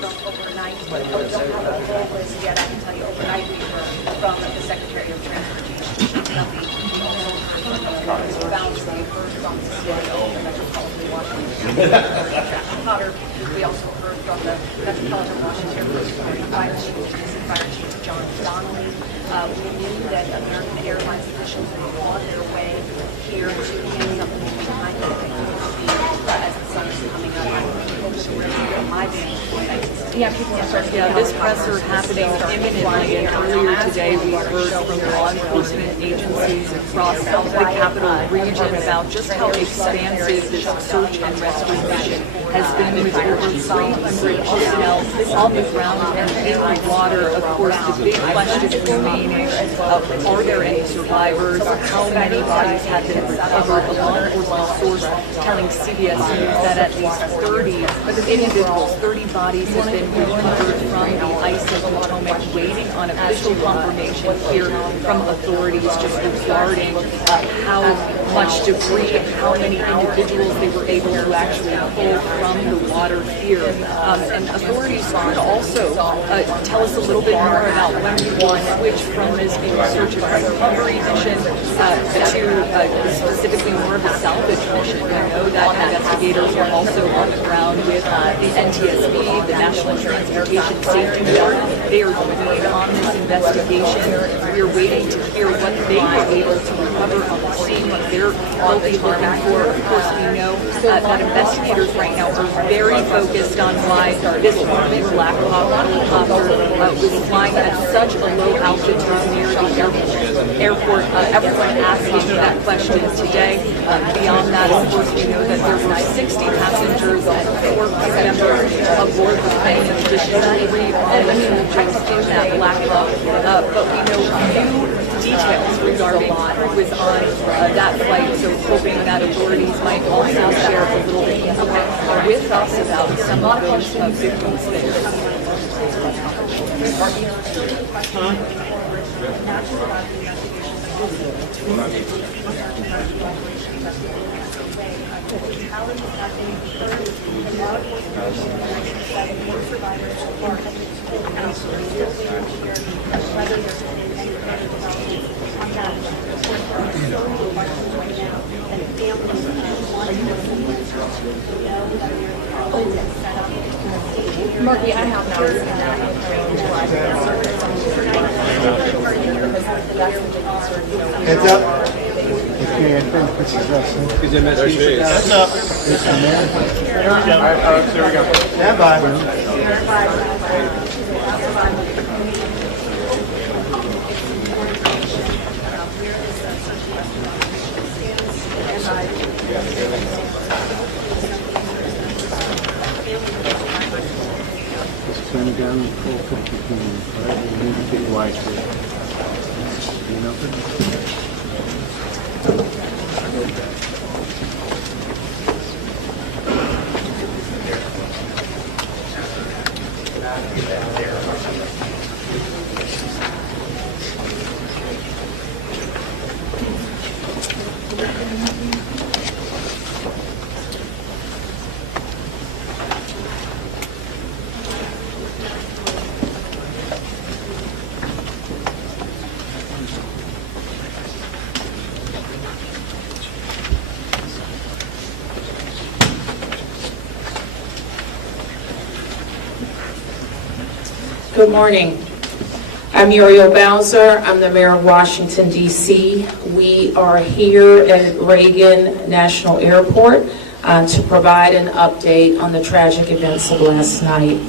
from overnight. We don't have a full list yet. I can tell you overnight we heard from the Secretary of Transportation, Duffy. We also heard from the Bounce. We heard from the CIO of the Metropolitan Washington Potter. We also heard from the Metropolitan Washington Fire Chief, Fire Chief John Donnelly. We knew that American Airlines officials were on their way here to hand something behind them as the sun is coming up. I'm hoping to really get my this presser happening imminently, and earlier today we heard from law enforcement agencies across the capital region about just how expansive this search and rescue mission has been, with over 300 personnel on the ground and in the water. Of course, the big question remaining, are there any survivors? How many bodies have been recovered? A law enforcement source telling CBS News that at least 30 individuals, 30 bodies have been recovered from the ice of the Potomac, waiting on official confirmation here from authorities just regarding how much debris, how many individuals they were able to actually pull from the water here. And authorities could also tell us a little bit more about when we will switch from this being a search and recovery mission to specifically more of a salvage mission. We know that investigators are also on the ground with the NTSB, the National Transportation Safety Board. They are leading on this investigation. We're waiting to hear what they were able to recover on the scene, what they'll be looking for. Of course, we know that investigators right now are very focused on why this Army Black Hawk helicopter was flying at such a low altitude near the airport. Everyone asking that question today. Beyond that, of course, we know that there were 60 passengers and 4 crew members aboard the plane, in addition to 3 in that Black Hawk. But we know few details regarding who was on that flight, so hoping that authorities might also share a little bit more with us about some of those victims there. Marky, I have not seen that Heads up. Okay, I think this is us. Is it MSP? Heads up. All right, there we go. Stand by. Just turn it down and pull 50 pounds, right? We need to get wide here. You know? Good morning. I'm Muriel Bowser. I'm the mayor of Washington, D.C. We are here at Reagan National Airport to provide an update on the tragic events of last night.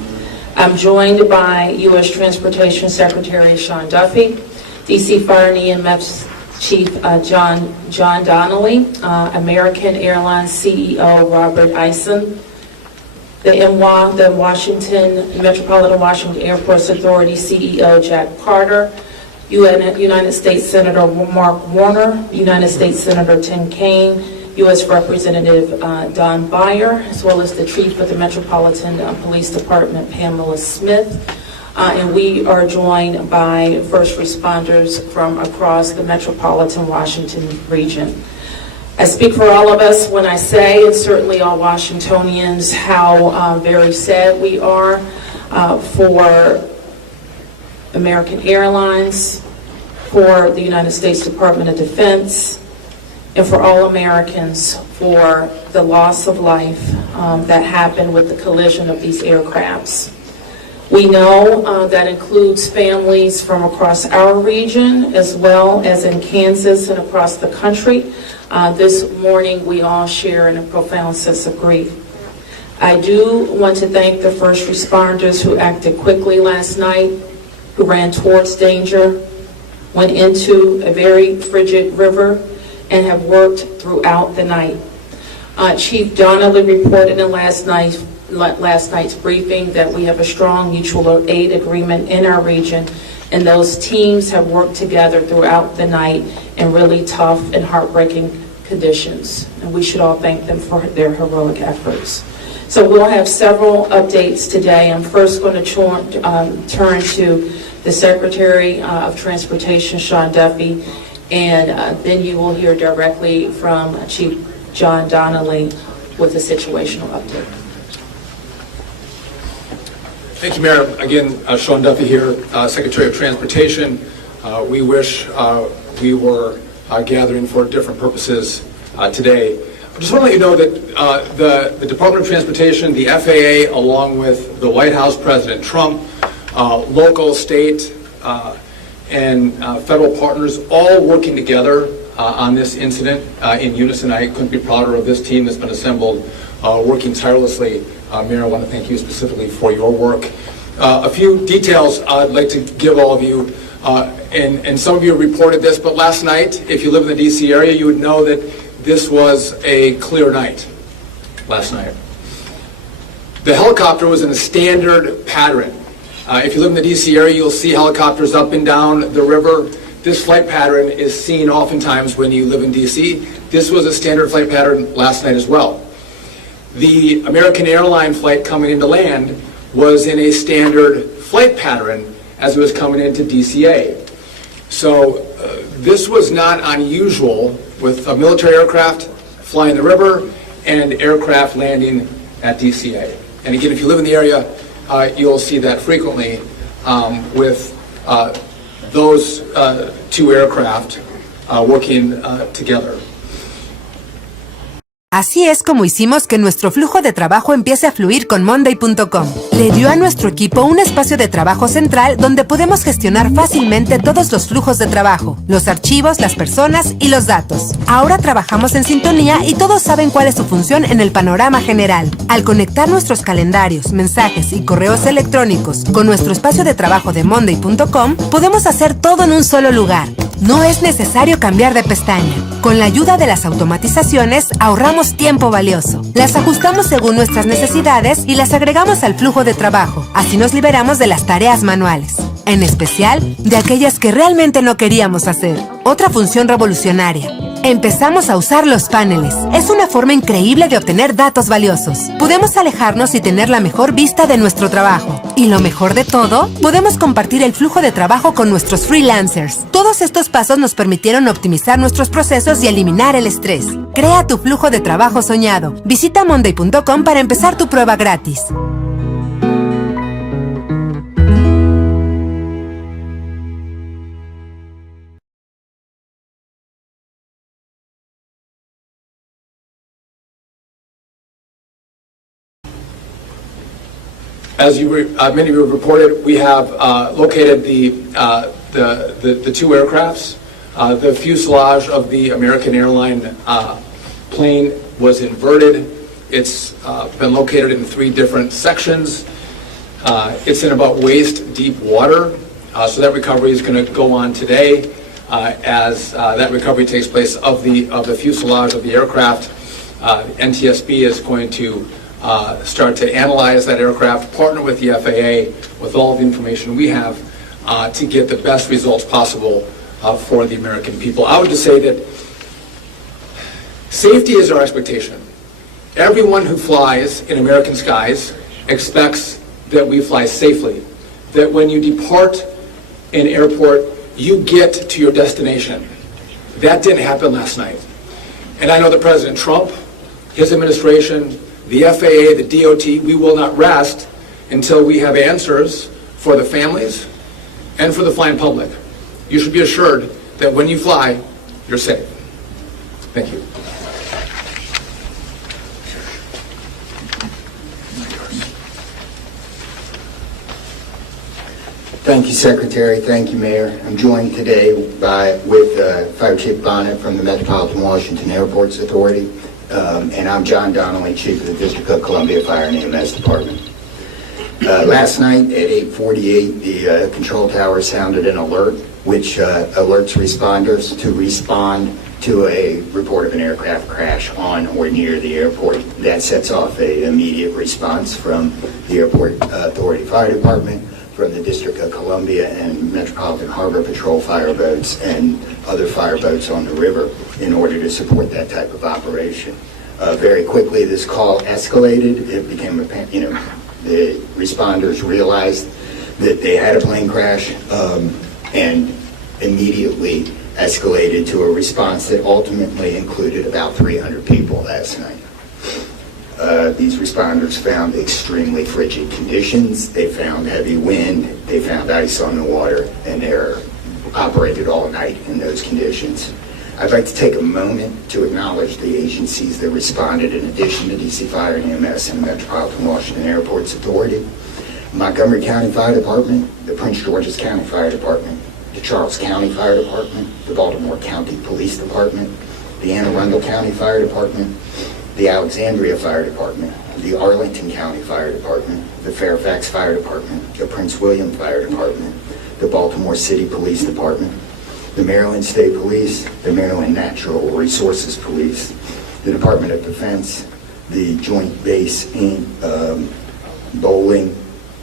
I'm joined by U.S. Transportation Secretary Sean Duffy, D.C. Fire and EMS Chief John Donnelly, American Airlines CEO Robert Eisen, the Metropolitan Washington Airports Authority CEO Jack Carter, United States Senator Mark Warner, United States Senator Tim Kaine, U.S. Representative Don Beyer, as well as the Chief of the Metropolitan Police Department, Pamela Smith. And we are joined by first responders from across the Metropolitan Washington region. I speak for all of us when I say, and certainly all Washingtonians, how very sad we are for American Airlines, for the United States Department of Defense, and for all Americans for the loss of life that happened with the collision of these aircrafts. We know that includes families from across our region as well as in Kansas and across the country. This morning we all share in a profound sense of grief. I do want to thank the first responders who acted quickly last night, who ran towards danger, went into a very frigid river, and have worked throughout the night. Chief Donnelly reported in last night's briefing that we have a strong mutual aid agreement in our region, and those teams have worked together throughout the night in really tough and heartbreaking conditions. And we should all thank them for their heroic efforts. So we'll have several updates today. I'm first going to turn to the Secretary of Transportation, Sean Duffy, and then you will hear directly from Chief John Donnelly with a situational update. Thank you, Mayor. Again, Sean Duffy here, Secretary of Transportation. We wish we were gathering for different purposes today. I just want to let you know that the Department of Transportation, the FAA, along with the White House, President Trump, local, state, and federal partners, all working together on this incident in unison. I couldn't be prouder of this team that's been assembled, working tirelessly. Mayor, I want to thank you specifically for your work. A few details I'd like to give all of you, and some of you reported this, but last night, if you live in the DC area, you would know that this was a clear night last night. The helicopter was in a standard pattern. If you live in the DC area, you'll see helicopters up and down the river. This flight pattern is seen oftentimes when you live in DC. This was a standard flight pattern last night as well. The American airline flight coming into land was in a standard flight pattern as it was coming into DCA. So this was not unusual with a military aircraft flying the river and aircraft landing at DCA. And again, if you live in the area, you'll see that frequently with those two aircraft working together. Así es como hicimos que nuestro flujo de trabajo empiece a fluir con Monday.com. Le dio a nuestro equipo un espacio de trabajo central donde podemos gestionar fácilmente todos los flujos de trabajo, los archivos, las personas y los datos. Ahora trabajamos en sintonía y todos saben cuál es su función en el panorama general. Al conectar nuestros calendarios, mensajes y correos electrónicos con nuestro espacio de trabajo de Monday.com, podemos hacer todo en un solo lugar. No es necesario cambiar de pestaña. Con la ayuda de las automatizaciones, ahorramos tiempo valioso. Las ajustamos según nuestras necesidades y las agregamos al flujo de trabajo. Así nos liberamos de las tareas manuales, en especial de aquellas que realmente no queríamos hacer. Otra función revolucionaria. Empezamos a usar los paneles. Es una forma increíble de obtener datos valiosos. Podemos alejarnos y tener la mejor vista de nuestro trabajo. Y lo mejor de todo, podemos compartir el flujo de trabajo con nuestros freelancers. Todos estos pasos nos permitieron optimizar nuestros procesos y eliminar el estrés. Crea tu flujo de trabajo soñado. Visita Monday.com para empezar tu prueba gratis. As many of you have reported, we have located the two aircrafts. The fuselage of the American airline plane was inverted. It's been located in 3 different sections. It's in about waist deep water. So that recovery is going to go on today as that recovery takes place of the fuselage of the aircraft. NTSB is going to start to analyze that aircraft, partner with the FAA with all the information we have to get the best results possible for the American people. I would just say that safety is our expectation. Everyone who flies in American skies expects that we fly safely, that when you depart an airport, you get to your destination. That didn't happen last night. And I know that President Trump, his administration, the FAA, the DOT, we will not rest until we have answers for the families and for the flying public. You should be assured that when you fly, you're safe. Thank you. Thank you, Secretary. Thank you, Mayor. I'm joined today with Fire Chief Bonnet from the Metropolitan Washington Airports Authority, and I'm John Donnelly, Chief of the District of Columbia Fire and EMS Department. Last night at 8:48, the control tower sounded an alert, which alerts responders to respond to a report of an aircraft crash on or near the airport. That sets off an immediate response from the Airport Authority Fire Department, from the District of Columbia and Metropolitan Harbor Patrol fire boats and other fire boats on the river in order to support that type of operation. Very quickly, this call escalated. It became apparent, the responders realized that they had a plane crash and immediately escalated to a response that ultimately included about 300 people last night. These responders found extremely frigid conditions. They found heavy wind. They found ice on the water, and they're operated all night in those conditions. I'd like to take a moment to acknowledge the agencies that responded in addition to DC Fire and EMS and the Metropolitan Washington Airports Authority. Montgomery County Fire Department, the Prince George's County Fire Department, the Charles County Fire Department, the Baltimore County Police Department, the Anne Arundel County Fire Department, the Alexandria Fire Department, the Arlington County Fire Department, the Fairfax Fire Department, the Prince William Fire Department, the Baltimore City Police Department, the Maryland State Police, the Maryland Natural Resources Police, the Department of Defense, the Joint Base in Bowling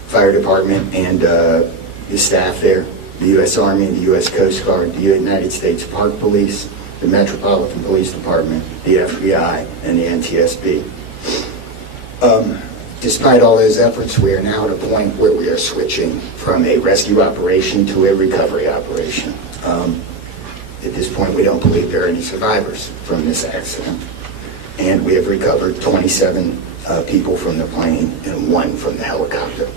Fire Department and the staff there, the U.S. Army, the U.S. Coast Guard, the United States Park Police, the Metropolitan Police Department, the FBI, and the NTSB. Despite all those efforts, we are now at a point where we are switching from a rescue operation to a recovery operation. At this point, we don't believe there are any survivors from this accident, and we have recovered 27 people from the plane and 1 from the helicopter.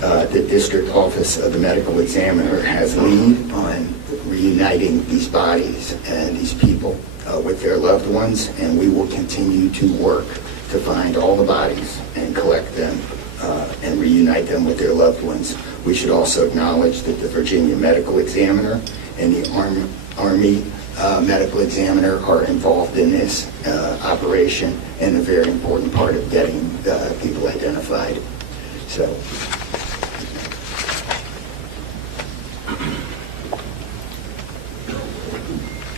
The District Office of the Medical Examiner has lead on reuniting these bodies and these people with their loved ones, and we will continue to work to find all the bodies and collect them and reunite them with their loved ones. We should also acknowledge that the Virginia Medical Examiner and the Army Medical Examiner are involved in this operation and a very important part of getting people identified. So.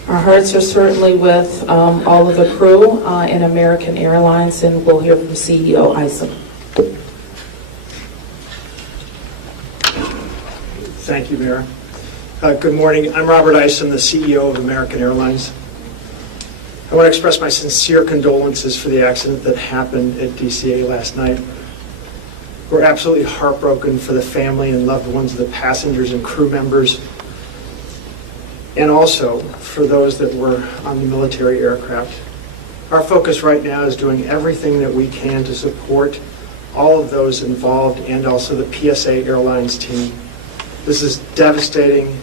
Our hearts are certainly with all of the crew in American Airlines, and we'll hear from CEO Isom. Thank you, Mayor. Good morning. I'm Robert Isom, the CEO of American Airlines. I want to express my sincere condolences for the accident that happened at DCA last night. We're absolutely heartbroken for the family and loved ones of the passengers and crew members, and also for those that were on the military aircraft. Our focus right now is doing everything that we can to support all of those involved and also the PSA Airlines team. This is devastating.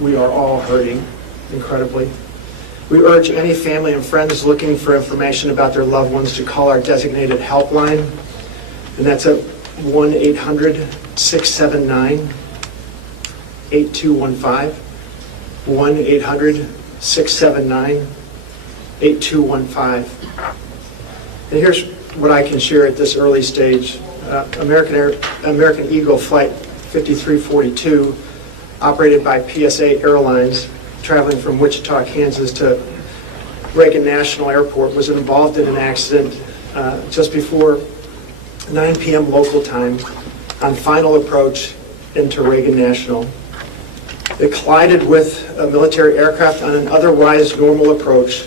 We are all hurting incredibly. We urge any family and friends looking for information about their loved ones to call our designated helpline, and that's at 1-800-679-8215, 1-800-679-8215. And here's what I can share at this early stage. American Eagle Flight 5342, operated by PSA Airlines, traveling from Wichita, Kansas to Reagan National Airport, was involved in an accident just before 9 p.m. local time on final approach into Reagan National. It collided with a military aircraft on an otherwise normal approach,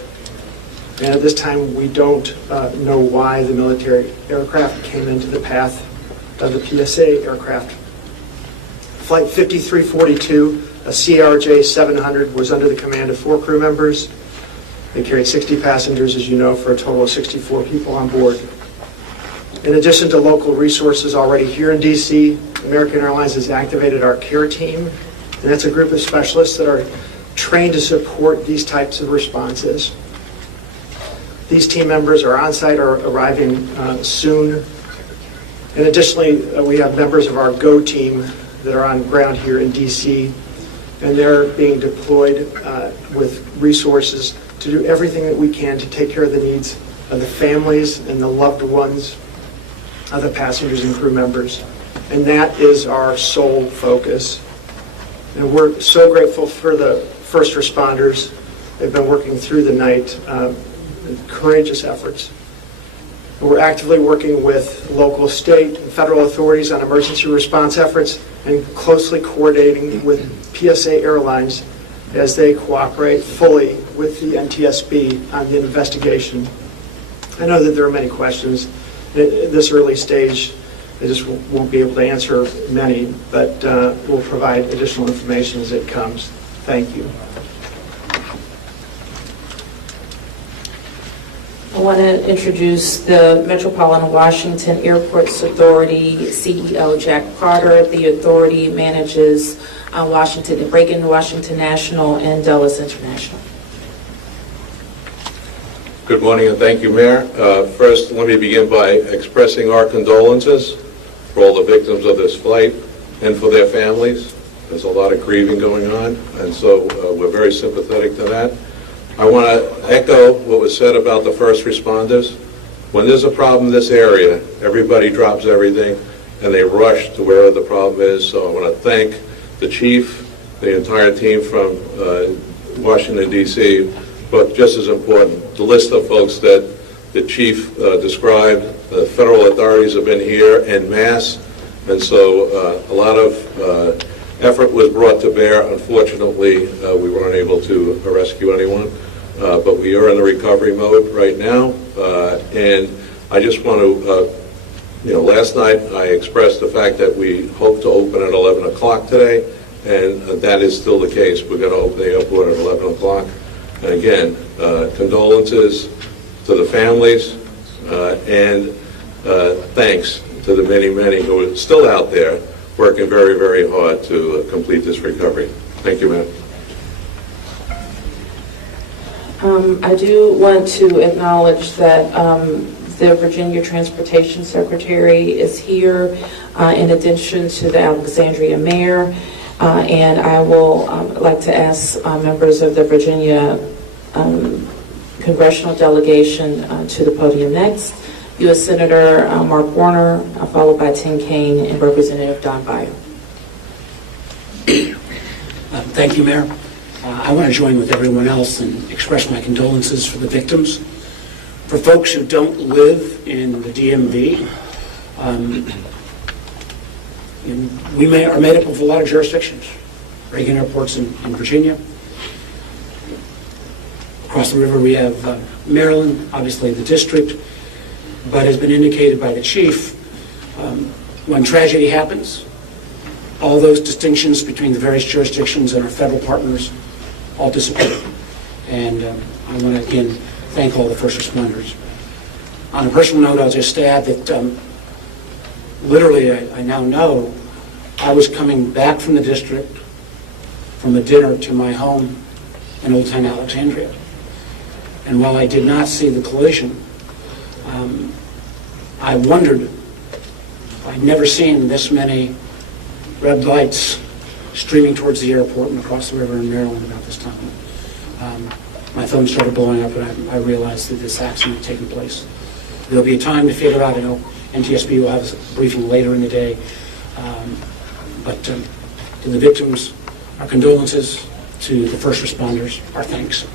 and at this time we don't know why the military aircraft came into the path of the PSA aircraft. Flight 5342, a CRJ 700, was under the command of 4 crew members. They carried 60 passengers, as you know, for a total of 64 people on board. In addition to local resources already here in DC, American Airlines has activated our care team, and that's a group of specialists that are trained to support these types of responses. These team members are on site or arriving soon. And additionally, we have members of our GO team that are on ground here in DC, and they're being deployed with resources to do everything that we can to take care of the needs of the families and the loved ones of the passengers and crew members. And that is our sole focus. And we're so grateful for the first responders. They've been working through the night, courageous efforts. We're actively working with local, state, and federal authorities on emergency response efforts and closely coordinating with PSA Airlines as they cooperate fully with the NTSB on the investigation. I know that there are many questions at this early stage. I just won't be able to answer many, but we'll provide additional information as it comes. Thank you. I want to introduce the Metropolitan Washington Airports Authority CEO, Jack Carter. The authority manages Reagan Washington National and Dulles International. Good morning and thank you, Mayor. First, let me begin by expressing our condolences for all the victims of this flight and for their families. There's a lot of grieving going on, and so we're very sympathetic to that. I want to echo what was said about the first responders. When there's a problem in this area, everybody drops everything and they rush to wherever the problem is. So I want to thank the chief, the entire team from Washington, D.C., but just as important, the list of folks that the chief described. The federal authorities have been here en masse, and so a lot of effort was brought to bear. Unfortunately, we weren't able to rescue anyone, but we are in the recovery mode right now. And I just want to, last night I expressed the fact that we hope to open at 11 o'clock today, and that is still the case. We're going to open the airport at 11 o'clock. And again, condolences to the families, and thanks to the many, many who are still out there working very, very hard to complete this recovery. Thank you, ma'am. I do want to acknowledge that the Virginia Transportation Secretary is here, in addition to the Alexandria Mayor, and I will like to ask members of the Virginia congressional delegation to the podium next. U.S. Senator Mark Warner, followed by Tim Kaine and Representative Don Beyer. Thank you, Mayor. I want to join with everyone else and express my condolences for the victims. For folks who don't live in the DMV, we are made up of a lot of jurisdictions. Reagan Airport's in Virginia. Across the river we have Maryland, obviously the district, but has been indicated by the chief, when tragedy happens, all those distinctions between the various jurisdictions and our federal partners all disappear. And I want to again thank all the first responders. On a personal note, I'll just add that literally I now know I was coming back from the district from a dinner to my home in Old Town Alexandria. And while I did not see the collision, I wondered, I'd never seen this many red lights streaming towards the airport and across the river in Maryland about this time. My phone started blowing up and I realized that this accident had taken place. There'll be a time to figure out, I know NTSB will have a briefing later in the day, but to the victims, our condolences. To the first responders, our thanks.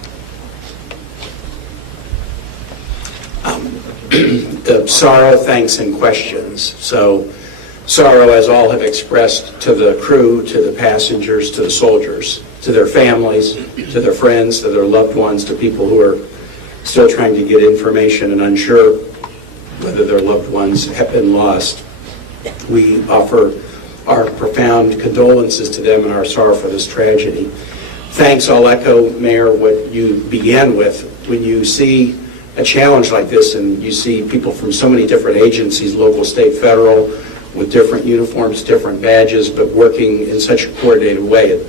Sorrow, thanks, and questions. So, sorrow, as all have expressed, to the crew, to the passengers, to the soldiers, to their families, to their friends, to their loved ones, to people who are still trying to get information and unsure whether their loved ones have been lost. We offer our profound condolences to them and our sorrow for this tragedy. Thanks, I'll echo, Mayor, what you began with. When you see a challenge like this, and you see people from so many different agencies, local, state, federal, with different uniforms, different badges, but working in such a coordinated way,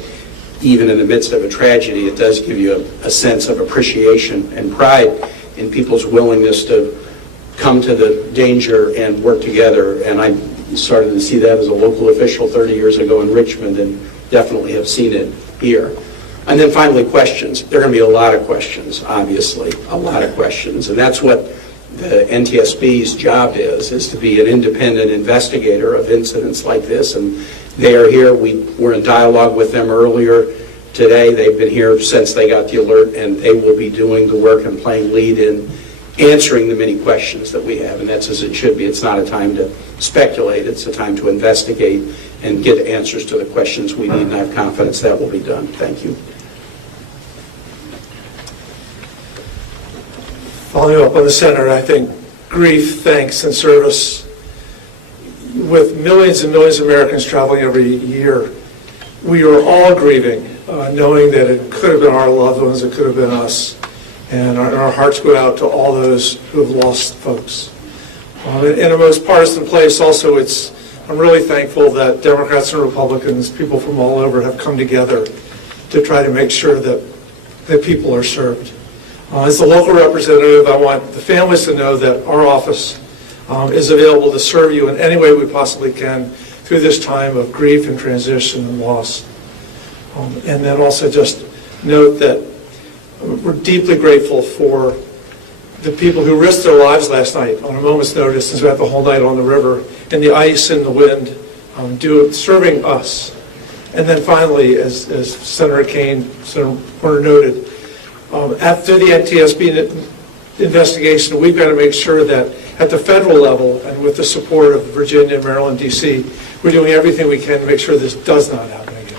even in the midst of a tragedy, it does give you a sense of appreciation and pride in people's willingness to come to the danger and work together. And I started to see that as a local official 30 years ago in Richmond, and definitely have seen it here. And then finally, questions. There are going to be a lot of questions, obviously, a lot of questions. And that's what the NTSB's job is to be an independent investigator of incidents like this. And they are here. We were in dialogue with them earlier today. They've been here since they got the alert, and they will be doing the work and playing lead in answering the many questions that we have. And that's as it should be. It's not a time to speculate. It's a time to investigate and get answers to the questions we need, and I have confidence that will be done. Thank you. Following up on the Senator, I think grief, thanks, and service, with millions and millions of Americans traveling every year, we are all grieving, knowing that it could have been our loved ones, it could have been us. And our hearts go out to all those who have lost folks. In a most partisan place also, I'm really thankful that Democrats and Republicans, people from all over, have come together to try to make sure that people are served. As the local representative, I want the families to know that our office is available to serve you in any way we possibly can through this time of grief and transition and loss. And then also just note that we're deeply grateful for the people who risked their lives last night on a moment's notice and spent the whole night on the river in the ice and the wind, serving us. And then finally, as Senator Kane, Senator Warner noted, after the NTSB investigation, we've got to make sure that at the federal level and with the support of Virginia, Maryland, D.C., we're doing everything we can to make sure this does not happen again.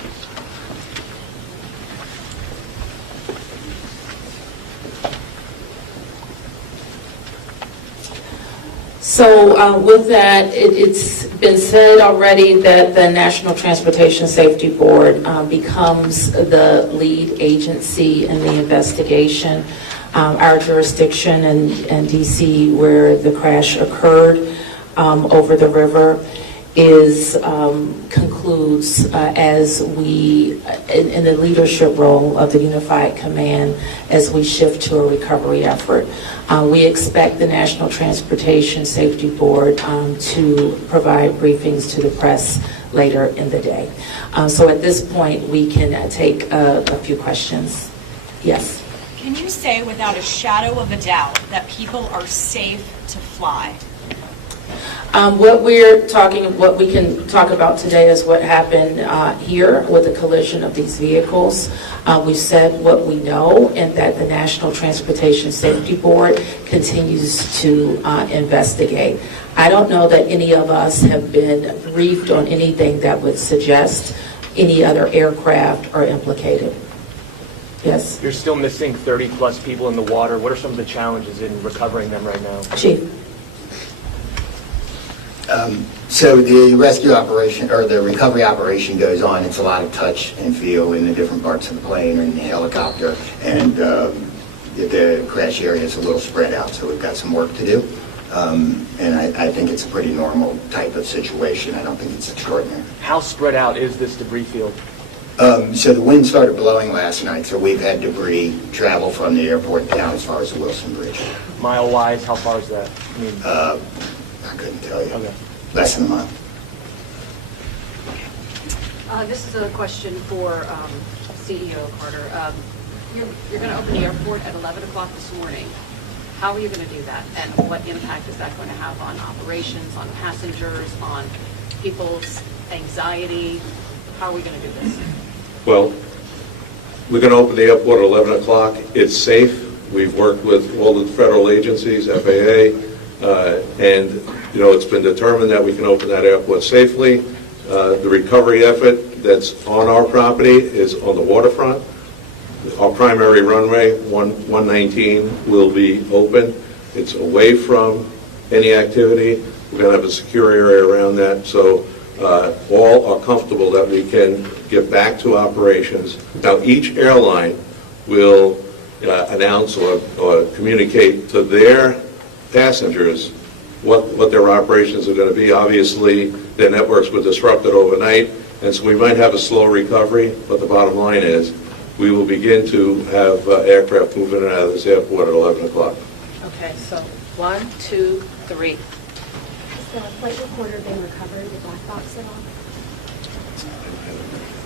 So with that, it's been said already that the National Transportation Safety Board becomes the lead agency in the investigation. Our jurisdiction in D.C., where the crash occurred over the river, concludes as we, in the leadership role of the Unified Command, as we shift to a recovery effort. We expect the National Transportation Safety Board to provide briefings to the press later in the day. So at this point, we can take a few questions. Yes? Can you say without a shadow of a doubt that people are safe to fly? What we can talk about today is what happened here with the collision of these vehicles. We've said what we know, and that the National Transportation Safety Board continues to investigate. I don't know that any of us have been briefed on anything that would suggest any other aircraft are implicated. Yes? You're still missing 30 plus people in the water. What are some of the challenges in recovering them right now? Chief. So the rescue operation, or the recovery operation, goes on. It's a lot of touch and feel in the different parts of the plane or in the helicopter, and the crash area is a little spread out, so we've got some work to do. And I think it's a pretty normal type of situation. I don't think it's extraordinary. How spread out is this debris field? So the wind started blowing last night, so we've had debris travel from the airport down as far as the Wilson Bridge. Mile-wise, how far is that? I mean, I couldn't tell you. Okay. Less than a mile. This is a question for CEO Carter. You're going to open the airport at 11 o'clock this morning. How are you going to do that? And what impact is that going to have on operations, on passengers, on people's anxiety? How are we going to do this? Well, we're going to open the airport at 11 o'clock. It's safe. We've worked with all the federal agencies, FAA, and it's been determined that we can open that airport safely. The recovery effort that's on our property is on the waterfront. Our primary runway, 119, will be open. It's away from any activity. We're going to have a secure area around that, so all are comfortable that we can get back to operations. Now, each airline will announce or communicate to their passengers what their operations are going to be. Obviously, their networks were disrupted overnight, and so we might have a slow recovery, but the bottom line is we will begin to have aircraft moving in and out of this airport at 11 o'clock. Okay, so 1, 2, 3. Has the flight recorder been recovered, the black box at all?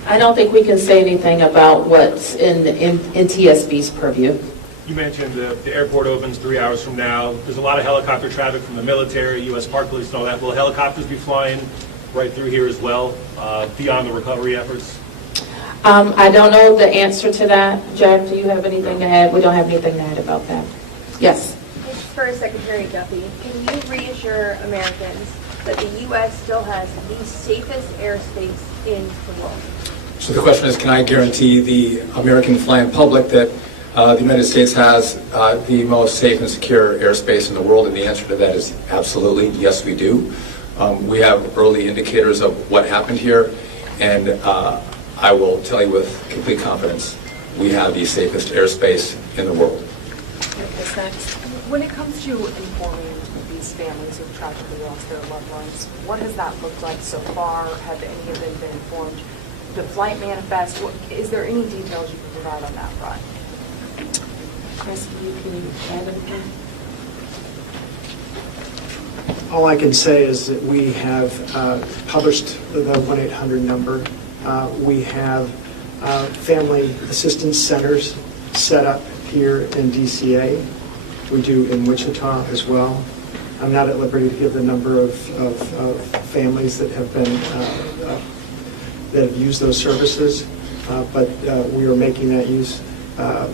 I don't think we can say anything about what's in TSB's purview. You mentioned the airport opens 3 hours from now. There's a lot of helicopter traffic from the military, U.S. Park Police and all that. Will helicopters be flying right through here as well, beyond the recovery efforts? I don't know the answer to that. Jack, do you have anything to add? We don't have anything to add about that. Yes. For Secretary Duffy, can you reassure Americans that the U.S. still has the safest airspace in the world? So the question is, can I guarantee the American flying public that the United States has the most safe and secure airspace in the world? And the answer to that is absolutely, yes, we do. We have early indicators of what happened here, and I will tell you with complete confidence, we have the safest airspace in the world. When it comes to informing these families who've tragically lost their loved ones, what has that looked like so far? Have any of them been informed? The flight manifest, is there any details you can provide on that front? Chris, can you add anything? All I can say is that we have published the 1-800 number. We have family assistance centers set up here in DCA. We do in Wichita as well. I'm not at liberty to give the number of families that have been that have used those services, but we are making that use.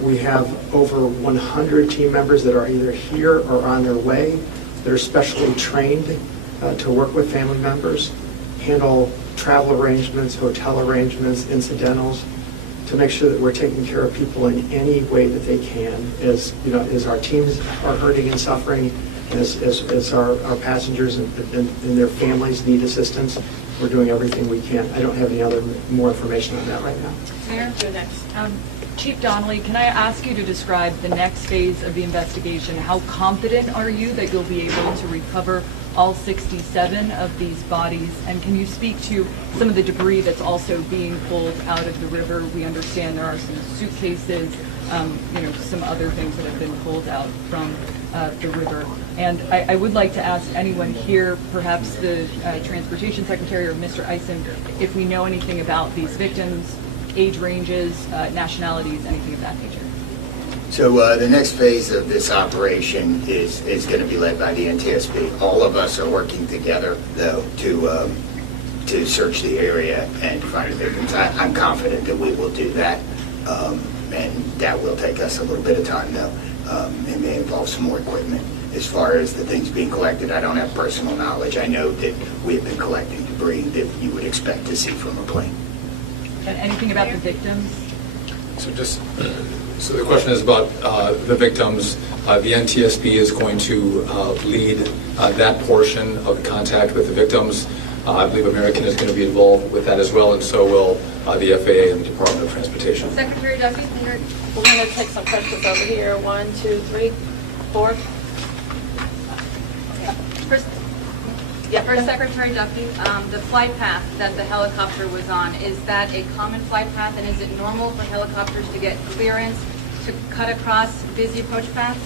We have over 100 team members that are either here or on their way that are specially trained to work with family members, handle travel arrangements, hotel arrangements, incidentals, to make sure that we're taking care of people in any way that they can. As you know, as our teams are hurting and suffering, as our passengers and their families need assistance, we're doing everything we can. I don't have any more information on that right now. Mayor, you're next. Chief Donnelly, can I ask you to describe the next phase of the investigation? How confident are you that you'll be able to recover all 67 of these bodies? And can you speak to some of the debris that's also being pulled out of the river? We understand there are some suitcases, some other things that have been pulled out from the river. And I would like to ask anyone here, perhaps the Transportation Secretary or Mr. Eisen, if we know anything about these victims, age ranges, nationalities, anything of that nature. So the next phase of this operation is going to be led by the NTSB. All of us are working together, though, to search the area and find the victims. I'm confident that we will do that, and that will take us a little bit of time, though. It may involve some more equipment. As far as the things being collected, I don't have personal knowledge. I know that we have been collecting debris that you would expect to see from a plane. And anything about the victims? So the question is about the victims. The NTSB is going to lead that portion of the contact with the victims. I believe American is going to be involved with that as well, and so will the FAA and the Department of Transportation. Secretary Duffy, we're going to take some questions over here. 1, 2, 3, 4. First, Secretary Duffy, the flight path that the helicopter was on, is that a common flight path, and is it normal for helicopters to get clearance to cut across busy approach paths?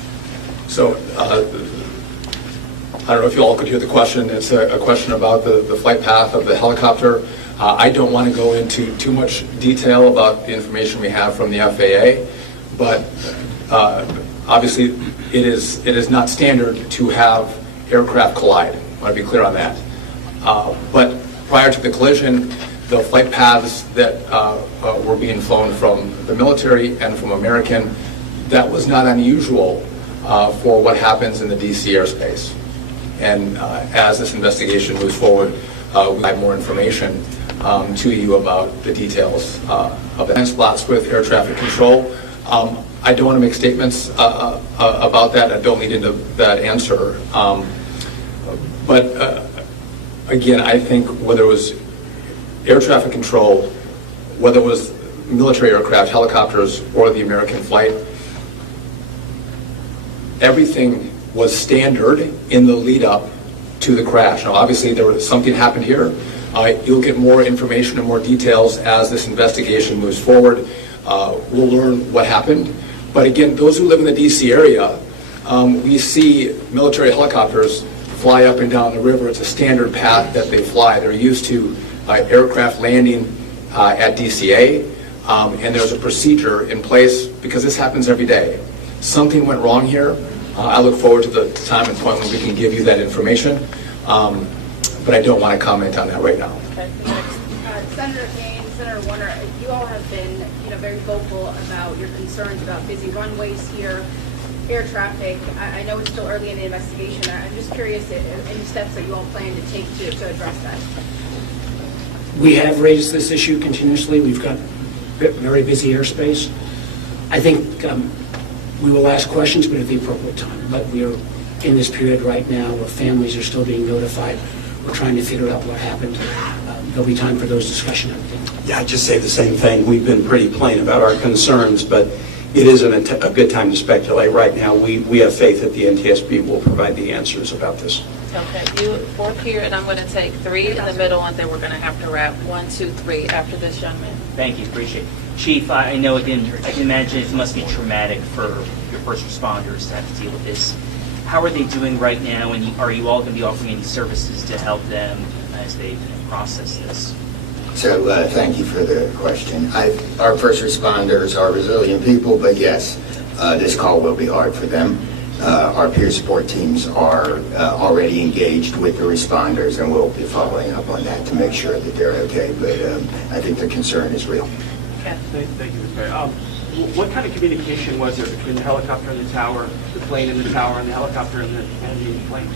So I don't know if you all could hear the question. It's a question about the flight path of the helicopter. I don't want to go into too much detail about the information we have from the FAA, but obviously it is not standard to have aircraft collide. I want to be clear on that. But prior to the collision, the flight paths that were being flown from the military and from American, that was not unusual for what happens in the DC airspace. And as this investigation moves forward, we'll have more information to you about the details of the spots with air traffic control. I don't want to make statements about that. I don't lead into that answer. But again, I think whether it was air traffic control, whether it was military aircraft, helicopters, or the American flight, everything was standard in the lead up to the crash. Now, obviously, something happened here. You'll get more information and more details as this investigation moves forward. We'll learn what happened. But again, those who live in the D.C. area, we see military helicopters fly up and down the river. It's a standard path that they fly. They're used to aircraft landing at DCA, and there's a procedure in place because this happens every day. Something went wrong here. I look forward to the time and point when we can give you that information, but I don't want to comment on that right now. Senator Kane, Senator Warner, you all have been, very vocal about your concerns about busy runways here, air traffic. I know it's still early in the investigation. I'm just curious any steps that you all plan to take to address that. We have raised this issue continuously. We've got very busy airspace. I think we will ask questions, but at the appropriate time. But we are in this period right now where families are still being notified. We're trying to figure out what happened. There'll be time for those discussions. Yeah, I'd just say the same thing. We've been pretty plain about our concerns, but it isn't a good time to speculate right now. We have faith that the NTSB will provide the answers about this. Okay, you 4 here, and I'm going to take 3 in the middle, and then we're going to have to wrap 1, 2, 3 after this young man. Thank you, appreciate it. Chief, I know I can imagine it must be traumatic for your first responders to have to deal with this. How are they doing right now, and are you all going to be offering any services to help them as they process this? So thank you for the question. Our first responders are resilient people, but yes, this call will be hard for them. Our peer support teams are already engaged with the responders, and we'll be following up on that to make sure that they're okay. But I think the concern is real. Okay. Thank you, Ms. Mayor. What kind of communication was there between the helicopter and the tower, the plane and the tower, and the helicopter and the plane?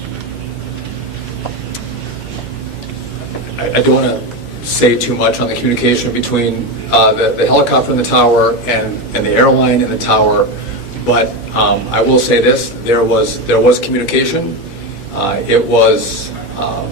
I don't want to say too much on the communication between the helicopter and the tower and the airline and the tower, but I will say this: there was communication. It was I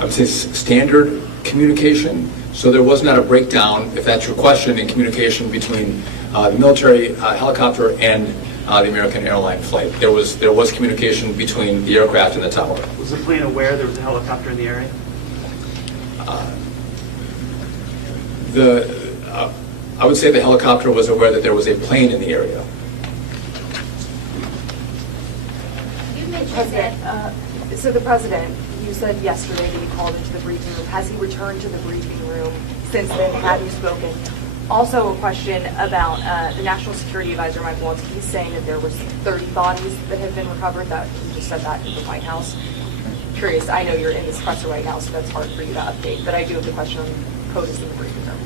would say standard communication. So there was not a breakdown, if that's your question, in communication between the military helicopter and the American airline flight. There was communication between the aircraft and the tower. Was the plane aware there was a helicopter in the area? I would say the helicopter was aware that there was a plane in the area. You mentioned that. So the president, you said yesterday that he called into the briefing room. Has he returned to the briefing room since then? Have you spoken? Also, a question about the National Security Advisor, Mike Waltz. He's saying that there was 30 bodies that have been recovered. That he just said that in the White House. Curious. I know you're in this presser right now, so that's hard for you to update. But I do have the question on POTUS in the briefing room.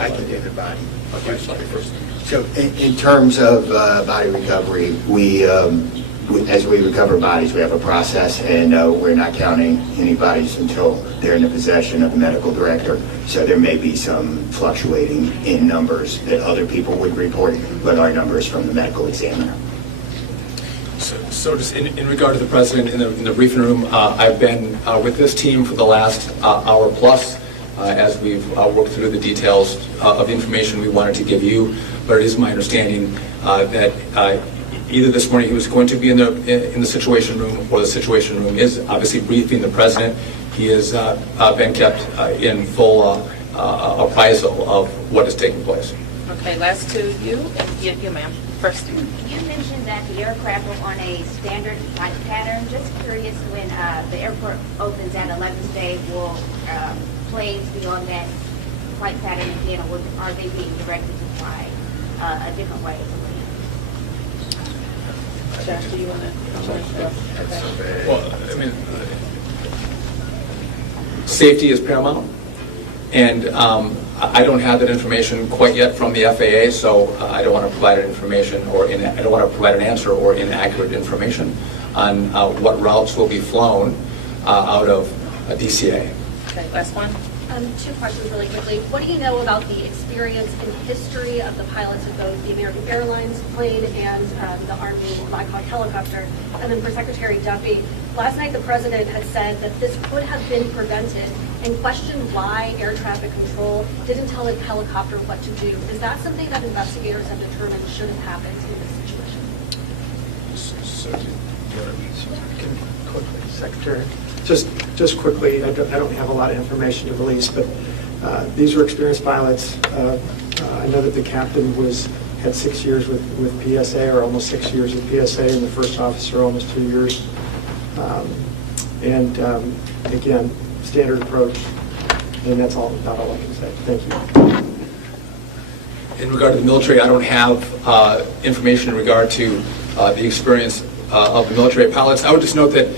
I can do the body question first. So in terms of body recovery, as we recover bodies, we have a process, and we're not counting any bodies until they're in the possession of the medical director. So there may be some fluctuating in numbers that other people would report, but our numbers from the medical examiner. So just in regard to the president in the briefing room, I've been with this team for the last hour plus as we've worked through the details of the information we wanted to give you. But it is my understanding that either this morning he was going to be in the Situation Room, or the Situation Room is obviously briefing the president. He has been kept in full appraisal of what is taking place. Okay, last two, you ma'am. First. You mentioned that the aircraft were on a standard flight pattern. Just curious, when the airport opens at 11th day, will planes be on that flight pattern again, or are they being directed to fly a different way? Josh, do you want to? Okay. Well, I mean, safety is paramount, and I don't have that information quite yet from the FAA, so I don't want to provide information I don't want to provide an answer or inaccurate information on what routes will be flown out of DCA. Okay, last one. Two questions really quickly. What do you know about the experience and history of the pilots of both the American Airlines plane and the Army Black Hawk helicopter? And then for Secretary Duffy, last night the President had said that this could have been prevented and questioned why air traffic control didn't tell a helicopter what to do. Is that something that investigators have determined should have happened in this situation? Secretary, just quickly, I don't have a lot of information to release, but these were experienced pilots. I know that the captain had 6 years with PSA, or almost 6 years with PSA, and the first officer almost 2 years. And again, standard approach, and that's about all I can say. Thank you. In regard to the military, I don't have information in regard to the experience of the military pilots. I would just note that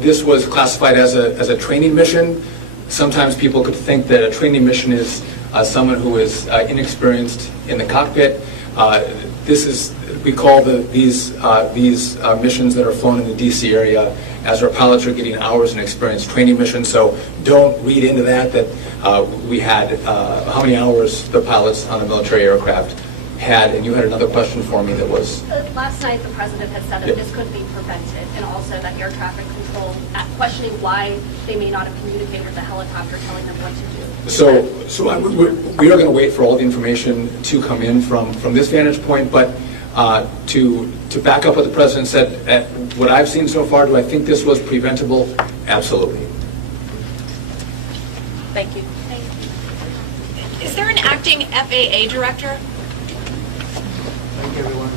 this was classified as a training mission. Sometimes people could think that a training mission is someone who is inexperienced in the cockpit. We call these missions that are flown in the DC area as our pilots are getting hours in experience training missions. So don't read into that we had how many hours the pilots on the military aircraft had. And you had another question for me that was... Last night, the president had said that this could be prevented, and also that air traffic control, questioning why they may not have communicated with the helicopter, telling them what to do. So we are going to wait for all the information to come in from this vantage point, but to back up what the president said, what I've seen so far, do I think this was preventable? Absolutely. Thank you. Is there an acting FAA director? Thank you, everyone.